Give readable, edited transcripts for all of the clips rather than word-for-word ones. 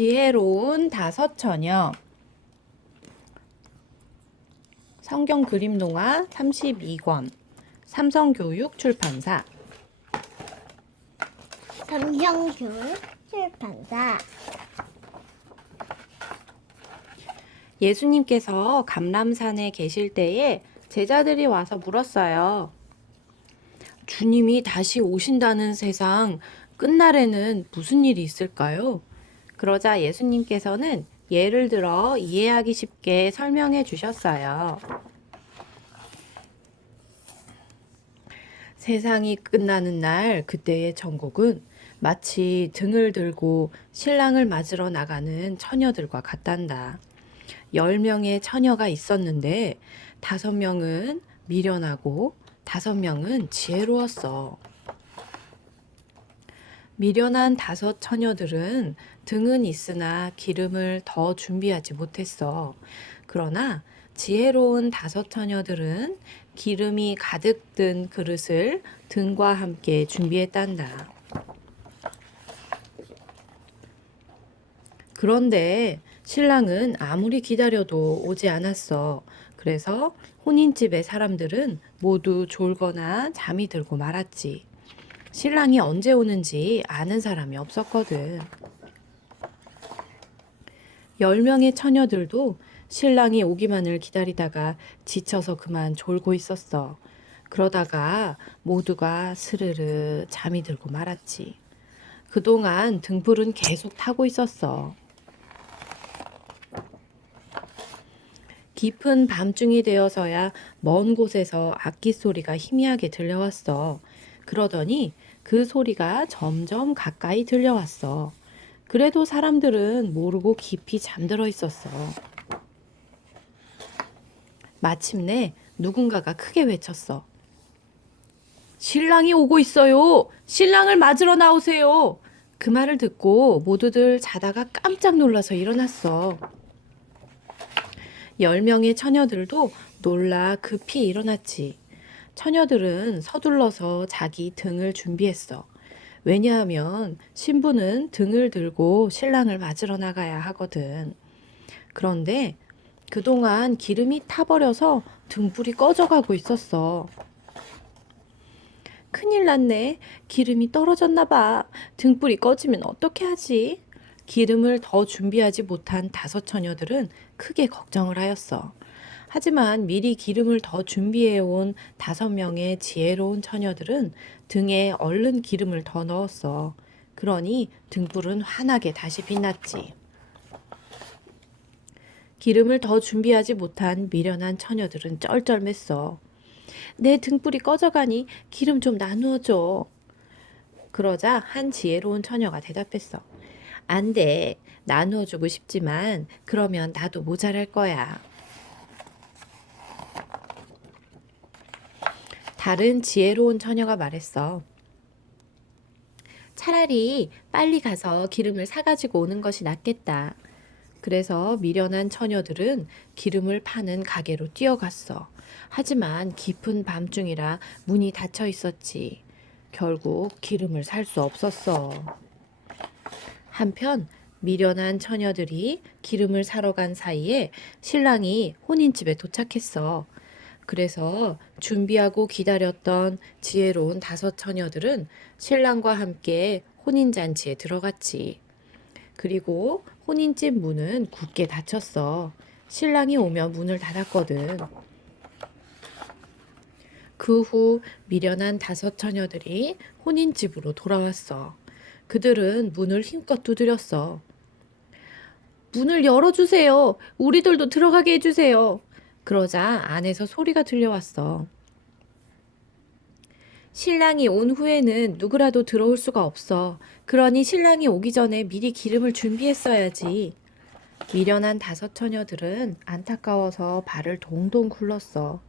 지혜로운 다섯 처녀. 성경 그림 동화 32권. 삼성교육 출판사. 삼성교육 출판사. 예수님께서 감람산에 계실 때에 제자들이 와서 물었어요. 주님이 다시 오신다는 세상 끝날에는 무슨 일이 있을까요? 그러자 예수님께서는 예를 들어 이해하기 쉽게 설명해 주셨어요. 세상이 끝나는 날 그때의 천국은 마치 등을 들고 신랑을 맞으러 나가는 처녀들과 같단다. 10명의 처녀가 있었는데 5명은 미련하고 5명은 지혜로웠어. 미련한 5 처녀들은 등은 있으나 기름을 더 준비하지 못했어. 그러나 지혜로운 5 처녀들은 기름이 가득 든 그릇을 등과 함께 준비했단다. 그런데 신랑은 아무리 기다려도 오지 않았어. 그래서 혼인집의 사람들은 모두 졸거나 잠이 들고 말았지. 신랑이 언제 오는지 아는 사람이 없었거든. 10명의 처녀들도 신랑이 오기만을 기다리다가 지쳐서 그만 졸고 있었어. 그러다가 모두가 스르르 잠이 들고 말았지. 그동안 등불은 계속 타고 있었어. 깊은 밤중이 되어서야 먼 곳에서 악기 소리가 희미하게 들려왔어. 그러더니 그 소리가 점점 가까이 들려왔어. 그래도 사람들은 모르고 깊이 잠들어 있었어. 마침내 누군가가 크게 외쳤어. 신랑이 오고 있어요. 신랑을 맞으러 나오세요. 그 말을 듣고 모두들 자다가 깜짝 놀라서 일어났어. 10명의 처녀들도 놀라 급히 일어났지. 처녀들은 서둘러서 자기 등을 준비했어. 왜냐하면 신부는 등을 들고 신랑을 맞으러 나가야 하거든. 그런데 그동안 기름이 타버려서 등불이 꺼져가고 있었어. 큰일 났네. 기름이 떨어졌나 봐. 등불이 꺼지면 어떻게 하지? 기름을 더 준비하지 못한 5 처녀들은 크게 걱정을 하였어. 하지만 미리 기름을 더 준비해온 5명의 지혜로운 처녀들은 등에 얼른 기름을 더 넣었어. 그러니 등불은 환하게 다시 빛났지. 기름을 더 준비하지 못한 미련한 처녀들은 쩔쩔맸어. 내 등불이 꺼져가니 기름 좀 나누어줘. 그러자 한 지혜로운 처녀가 대답했어. 안 돼. 나누어주고 싶지만 그러면 나도 모자랄 거야. 다른 지혜로운 처녀가 말했어. 차라리 빨리 가서 기름을 사가지고 오는 것이 낫겠다. 그래서 미련한 처녀들은 기름을 파는 가게로 뛰어갔어. 하지만 깊은 밤중이라 문이 닫혀 있었지. 결국 기름을 살 수 없었어. 한편 미련한 처녀들이 기름을 사러 간 사이에 신랑이 혼인집에 도착했어. 그래서 준비하고 기다렸던 지혜로운 5 처녀들은 신랑과 함께 혼인잔치에 들어갔지. 그리고 혼인집 문은 굳게 닫혔어. 신랑이 오면 문을 닫았거든. 그 후 미련한 5 처녀들이 혼인집으로 돌아왔어. 그들은 문을 힘껏 두드렸어. 문을 열어주세요. 우리들도 들어가게 해주세요. 그러자 안에서 소리가 들려왔어. 신랑이 온 후에는 누구라도 들어올 수가 없어. 그러니 신랑이 오기 전에 미리 기름을 준비했어야지. 미련한 5 처녀들은 안타까워서 발을 동동 굴렀어.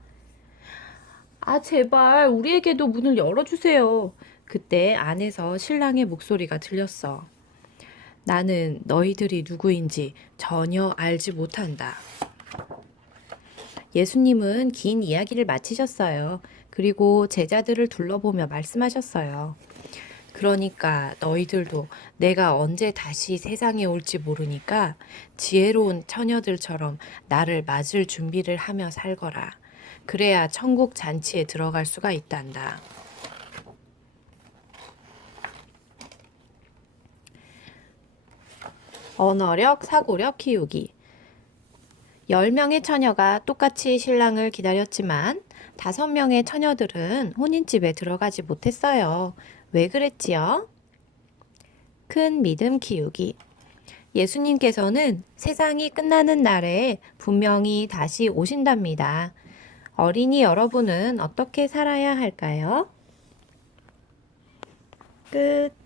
아, 제발 우리에게도 문을 열어주세요. 그때 안에서 신랑의 목소리가 들렸어. 나는 너희들이 누구인지 전혀 알지 못한다. 예수님은 긴 이야기를 마치셨어요. 그리고 제자들을 둘러보며 말씀하셨어요. 그러니까 너희들도 내가 언제 다시 세상에 올지 모르니까 지혜로운 처녀들처럼 나를 맞을 준비를 하며 살거라. 그래야 천국 잔치에 들어갈 수가 있단다. 언어력, 사고력 키우기. 10명의 처녀가 똑같이 신랑을 기다렸지만 5명의 처녀들은 혼인집에 들어가지 못했어요. 왜 그랬지요? 큰 믿음 키우기. 예수님께서는 세상이 끝나는 날에 분명히 다시 오신답니다. 어린이 여러분은 어떻게 살아야 할까요? 끝.